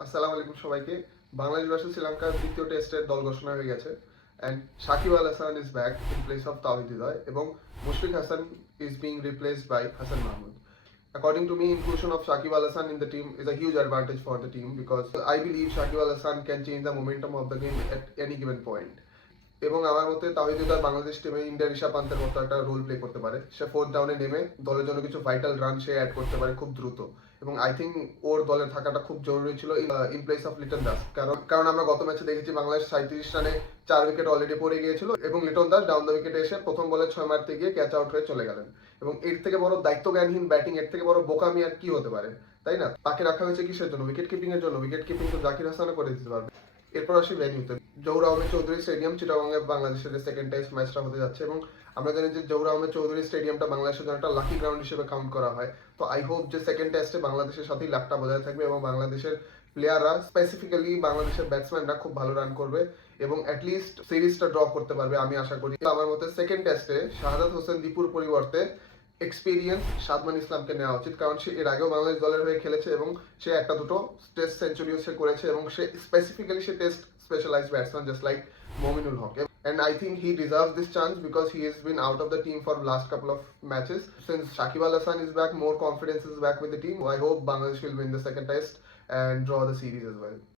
আসসালামু আলাইকুম সবাইকে। বাংলাদেশ ভার্সেস শ্রীলঙ্কার দ্বিতীয় টেস্টের দল ঘোষণা হয়ে গেছে and Shakib Al Hasan is back in place of Towhid Hridoy এবং Mushfiq Hasan is being replaced by Hasan Mahmud. According to me, inclusion of Shakib Al Hasan in the team is a huge advantage for the team because I believe Shakib Al Hasan can change the momentum of the game at any given point. এবং আমার মতে তাহিদ হৃদয় বাংলাদেশ টিমে ইন্ডিয়ার ঋষভ পান্তের মতো একটা role play করতে পারে। সে fourth ডাউনে নেমে দলের জন্য কিছু ভাইটাল রান সে অ্যাড করতে পারে খুব দ্রুত এবং আই থিঙ্ক ওর দলে থাকাটা খুব জরুরি ছিল in place of Liton Das. কারণ আমরা গত ম্যাচে দেখেছি বাংলাদেশ 37 রানে 4 উইকেট অলরেডি পড়ে গিয়েছিল এবং লিটন দাস ডাউন দ্য উইকেটে এসে প্রথম বলে 6 মারতে গিয়ে ক্যাচ আউট হয়ে চলে গেলেন এবং এর থেকে বড় দায়িত্বজ্ঞানহীন ব্যাটিং, এর থেকে বড় বোকামি আর কি হতে পারে, তাই না? তাকে রাখা হয়েছে কিসের জন্য? উইকেট কিপিং এর জন্য। উইকেট কিপিং তো জাকির হাসানও করে দিতে পারবে। এরপর আসি ভেন্যুতে। জহুর আহমেদ চৌধুরী স্টেডিয়াম চিটাগংয়ে বাংলাদেশের সেকেন্ড টেস্ট ম্যাচটা হতে যাচ্ছে এবং আমরা জানি যে জহুর আহমেদ চৌধুরী স্টেডিয়ামটা বাংলাদেশের জন্য একটা লাকি গ্রাউন্ড হিসেবে কাউন্ট করা হয়। তো আই হোপ যে সেকেন্ড টেস্টে বাংলাদেশের সাথেই লাকটা বজায় থাকবে এবং বাংলাদেশের প্লেয়াররা, স্পেসিফিক্যালি বাংলাদেশের ব্যাটসম্যানরা খুব ভালো রান করবে এবং অ্যাটলিস্ট সিরিজটা ড্র করতে পারবে আমি আশা করি। আমার মতে সেকেন্ড টেস্টে শাহাদাত হোসেন দীপুর পরিবর্তে এক্সপিরিয়েন্স সাদমান ইসলামকে নেওয়া উচিত, কারণ সে এর আগেও বাংলাদেশ দলের হয়ে খেলেছে এবং সে একটা দুটো টেস্ট সেঞ্চুরিও সে করেছে এবং সে specifically say test specialized batsman just like Mominul Haq. And I think he deserves this chance because he has been out of the team for the last couple of matches. Since Shakib Al Hasan is back, more confidence is back with the team. I hope Bangladesh will win the second test and draw the series as well.